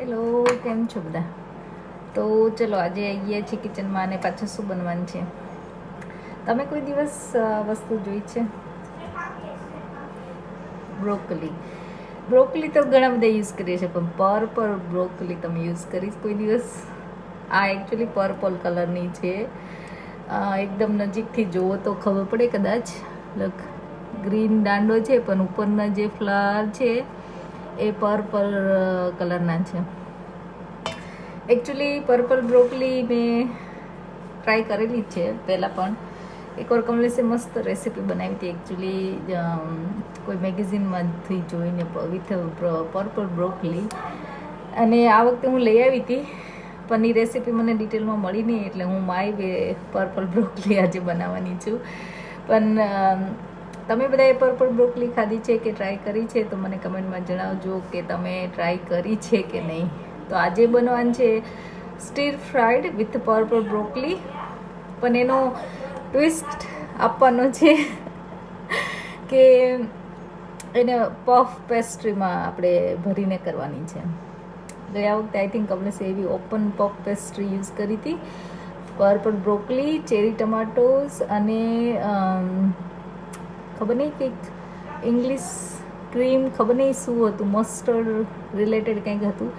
Hello, કેમ છો બધા? તો ચલો આજે આવી ગયા છીએ કિચનમાં અને પાછું શું બનવાનું છે. તમે કોઈ દિવસ વસ્તુ જોઈ છે બ્રોકલી? બ્રોકલી તો ઘણા બધા યુઝ કરીએ છીએ, પણ પર્પલ બ્રોકલી તમે યુઝ કરીશ કોઈ દિવસ? આ એકચ્યુઅલી પર્પલ કલરની છે. એકદમ નજીકથી જુઓ તો ખબર પડે કદાચ. લક ગ્રીન દાંડો છે, પણ ઉપરના જે ફ્લાવર છે એ પર્પલ કલરના છે. એકચ્યુઅલી પર્પલ બ્રોકલી મેં ટ્રાય કરેલી જ છે પહેલાં, પણ એકવાર કમલેશે મસ્ત રેસીપી બનાવી હતી એકચ્યુઅલી કોઈ મેગેઝિનમાંથી જોઈને વિથ પર્પલ બ્રોકલી. અને આ વખતે હું લઈ આવી હતી, પણ એ રેસીપી મને ડિટેલમાં મળી નહીં, એટલે હું માય વે પર્પલ બ્રોકલી આજે બનાવવાની છું. પણ તમે બધાએ પર્પલ બ્રોકલી ખાધી છે કે ટ્રાય કરી છે? તો મને કમેન્ટમાં જણાવજો કે તમે ટ્રાય કરી છે કે નહીં. તો આજે બનવાનું છે stir fried with purple broccoli, પણ એનો ટ્વિસ્ટ આપવાનો છે કે એને પફ પેસ્ટ્રીમાં આપણે ભરીને કરવાની છે. ગયા વખતે આઈ થિંક કમલેશે એવી ઓપન પફ પેસ્ટ્રી યુઝ કરી હતી. પર્પલ બ્રોકલી, ચેરી ટમાટોસ અને ખબર નહીં કંઈક ઇંગ્લિશ ક્રીમ, ખબર નહીં શું હતું, મસ્ટર્ડ રિલેટેડ કંઈક હતું.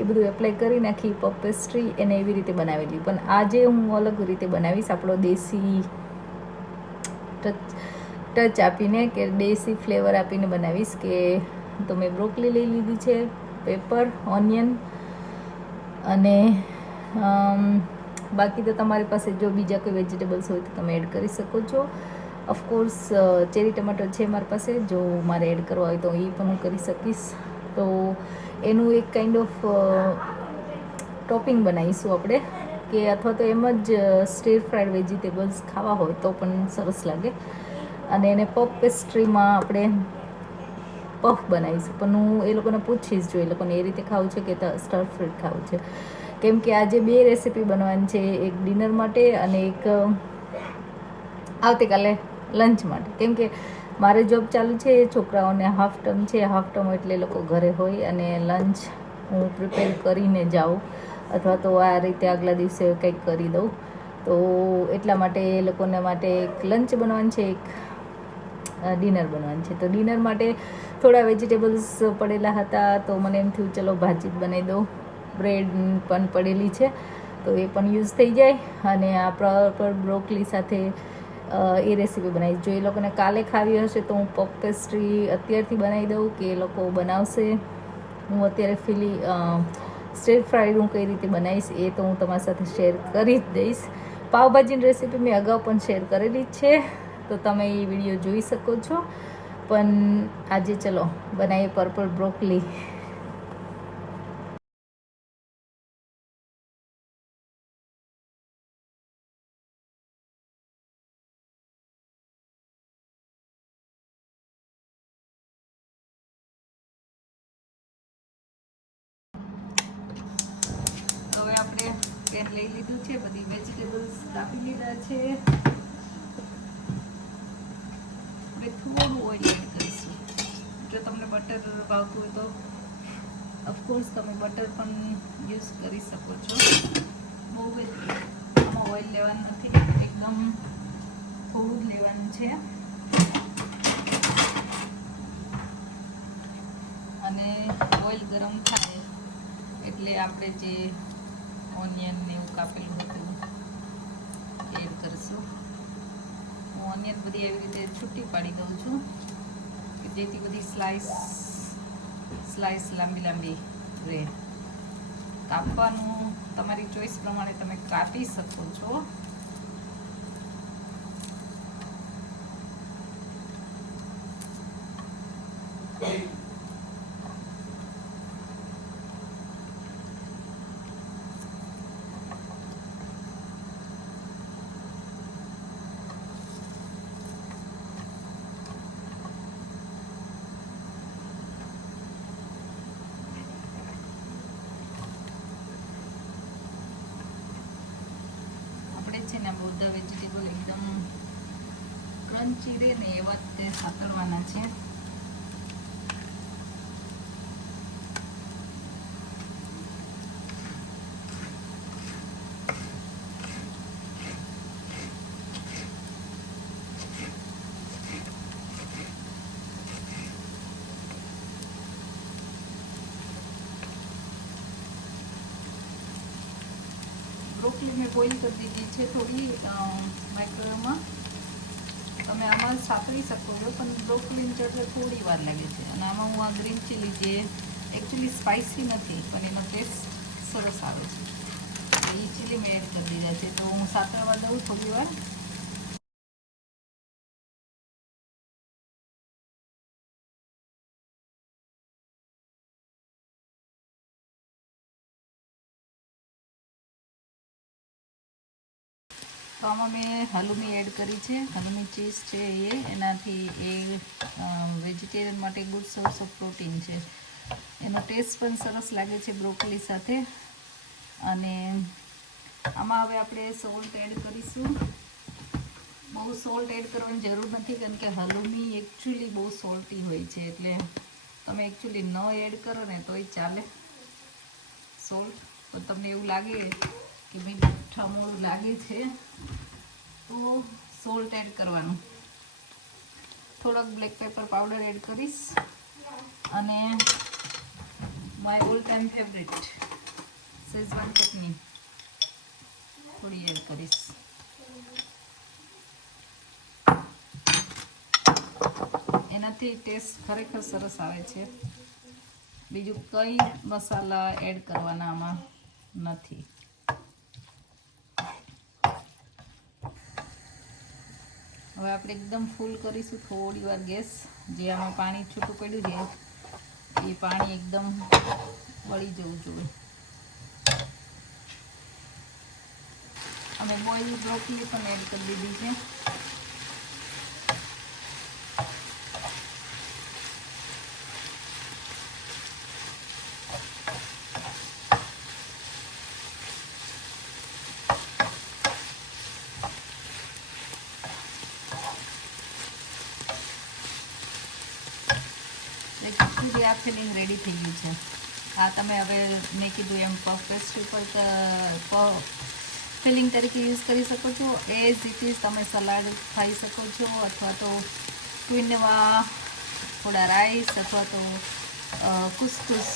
એ બધું એપ્લાય કરી નાખી પફ પેસ્ટ્રી એને એવી રીતે બનાવેલી. પણ આજે હું અલગ રીતે બનાવીશ, આપણો દેશી ટચ આપીને કે દેશી ફ્લેવર આપીને બનાવીશ. કે તો મેં બ્રોકલી લઈ લીધી છે, પેપર, ઓનિયન અને બાકી તો તમારી પાસે જો બીજા કોઈ વેજીટેબલ્સ હોય તો તમે એડ કરી શકો છો. ઓફકોર્સ ચેરી ટમાટર છે મારી પાસે, જો મારે એડ કરવા હોય તો એ પણ હું કરી શકીશ. તો એનું એક કાઇન્ડ ઓફ ટોપિંગ બનાવીશું આપણે, કે અથવા તો એમ જ સ્ટીર ફ્રાઈડ વેજીટેબલ્સ ખાવા હોય તો પણ સરસ લાગે. અને એને પફ પેસ્ટ્રીમાં આપણે પફ બનાવીશું. પણ હું એ લોકોને પૂછીશ જો એ લોકોને એ રીતે ખાવું છે કે સ્ટર ફ્રાઈડ ખાવું છે. કેમ કે આજે બે રેસીપી બનવાની છે, એક ડિનર માટે અને એક આવતીકાલે લંચ માટે. કેમ કે મારે જોબ ચાલુ છે, છોકરાઓને હાફ ટર્મ છે, હાફ ટર્મ એટલે લોકો ઘરે હોય અને લંચ હું પ્રિપેર કરીને જાઉં, અથવા તો આ રીતે આગલા દિવસે કંઈક કરી દઉં. તો એટલા માટે એ લોકોને માટે એક લંચ બનવાનું છે, એક ડિનર બનવાનું છે. તો ડિનર માટે થોડા વેજીટેબલ્સ પડેલા હતા, તો મને એમ થયું ચલો ભાજી જ બનાવી દઉં. બ્રેડ પણ પડેલી છે તો એ પણ યુઝ થઈ જાય. અને આ પર્પલ બ્રોકલી સાથે એ રેસીપી બનાવીશ. જો એ લોકોને કાલે ખાવી હશે તો હું પફ પેસ્ટ્રી અત્યારથી બનાવી દઉં કે એ લોકો બનાવશે. હું અત્યારે સ્ટીર ફ્રાઈડ હું કઈ રીતે બનાવીશ એ તો હું તમારી સાથે શેર કરી જ દઈશ. પાવભાજીની રેસીપી મેં અગાઉ પણ શેર કરેલી જ છે, તો તમે એ વિડીયો જોઈ શકો છો. પણ આજે ચલો બનાવીએ પર્પલ બ્રોકલી. હવે આપણે પેન લઈ લીધું છે, બધી વેજીટેબલ્સ કાપી લીધા છે. આપણે થોડું ઓઇલ એડ કરીશું. જો તમને બટર ભાવતું હોય તો ઓફકોર્સ તમે બટર પણ યુઝ કરી શકો છો. બહુ જ આમાં ઓઇલ લેવાનું નથી, એકદમ થોડું જ લેવાનું છે. અને ઓઇલ ગરમ થાય એટલે આપણે જે ઓનિયન ને એવું કાપેલું હતું એડ કરીશું. હું ઓનિયન બધી એવી રીતે છૂટી પાડી દઉં છું કે જેથી બધી સ્લાઇસ લાંબી લાંબી રહે. કાપવાનું તમારી ચોઈસ પ્રમાણે તમે કાપી શકો છો. છે ને બધા વેજીટેબલ એકદમ ક્રન્ચી રહે ને એવા તે સાતળવાના છે. બ્રોકલી મેં બોઇલ કરી દીધી છે થોડી માઇક્રોવેવમાં. તમે આમાં સાતરી શકો છો, પણ બ્રોકલીને ચડે થોડી વાર લાગે છે. અને આમાં હું આ ગ્રીન ચીલી જે એકચ્યુઅલી સ્પાઇસી નથી પણ એનો ટેસ્ટ સરસ આવે છે, એ ચીલી મેં એડ કરી દીધા છે. તો હું સાતરવા દઉં થોડી વાર. તો આમાં મેં હલુમી એડ કરી છે. હલુમી ચીઝ છે એનાથી એ વેજીટેરિયન માટે ગુડ સોર્સ ઓફ પ્રોટીન છે. એનો ટેસ્ટ પણ સરસ લાગે છે બ્રોકલી સાથે. અને આમાં હવે આપણે સોલ્ટ એડ કરીશું. બહુ સોલ્ટ એડ કરવાની જરૂર નથી, કારણ કે હલુમી એકચ્યુઅલી બહુ સોલ્ટી હોય છે, એટલે તમે એકચ્યુઅલી ન એડ કરો ને તોય ચાલે સોલ્ટ. તો તમને એવું લાગે કે મીઠા મોળું લાગે છે તો સોલ્ટ એડ કરવાનું. થોડોક બ્લેક પેપર પાવડર એડ કરીશ અને my all time favourite schezwan ચટણી થોડી એડ કરીશ. એનાથી ટેસ્ટ ખરેખર સરસ આવે છે. બીજું કંઈ મસાલા એડ કરવાના આમાં નથી. હવે આપણે એકદમ ફૂલ કરીશું થોડી વાર ગેસ. જે આમાં પાણી છૂટું પડ્યું છે એ પાણી એકદમ વળી જવું જોઈએ. અમે બોઇલ બ્રોકલી પણ એડ કરી દીધી છે. એકચ્યુઅલી આ ફિલિંગ રેડી થઈ ગયું છે. આ તમે હવે મેં કીધું એમ પફ પેસ્ટ્રી પર ફિલિંગ તરીકે યુઝ કરી શકો છો. એઝ ઇટ ઇઝ તમે સલાડ ખાઈ શકો છો, અથવા તો ક્વિનોવા, થોડા રાઈસ અથવા તો કુસકુસ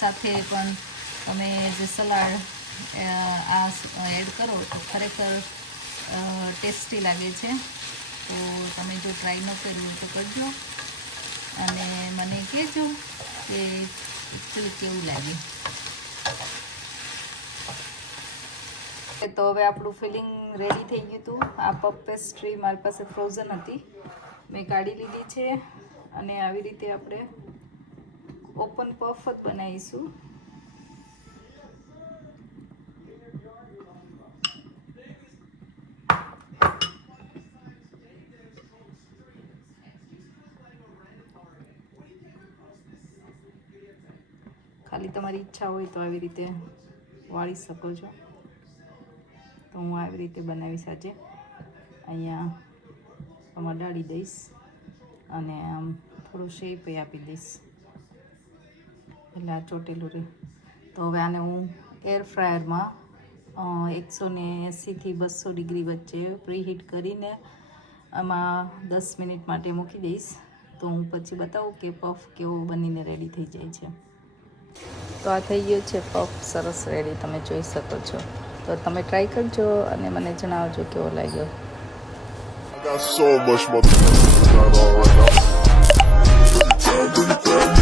સાથે પણ તમે જે સલાડ આ એડ કરો તો ખરેખર ટેસ્ટી લાગે છે. તો તમે જો ટ્રાય ન કર્યું તો કરજો અને મને કહેજો કે એકચ્યુઅલી કેવું લાગે. તો હવે આપણું ફિલિંગ રેડી થઈ ગયું હતું. આ પફ પેસ્ટ્રી મારી પાસે ફ્રોઝન હતી, મેં કાઢી લીધી છે. અને આવી રીતે આપણે ઓપન પફ જ બનાવીશું. ખાલી તમારી ઈચ્છા હોય તો આવી રીતે વાળી શકો છો. તો હું આવી રીતે બનાવીશ આજે. અહીંયા આમાં ડાળી દઈશ અને આમ થોડું શેપ આપી દઈશ એટલે આ ચોટેલું રહે. તો હવે આને હું એર ફ્રાયરમાં 180 થી 200 ડિગ્રી વચ્ચે પ્રીહીટ કરીને આમાં 10 મિનિટ માટે મૂકી દઈશ. તો હું પછી બતાવું કે પફ કેવો બનીને રેડી થઈ જાય છે. તો આ થઈ ગયો છે પફ સરસ રેડી, તમે જોઈ શકો છો. તો તમે ટ્રાય કરજો અને મને જણાવજો કેવો લાગ્યો. I got so much motherfucking going on right now.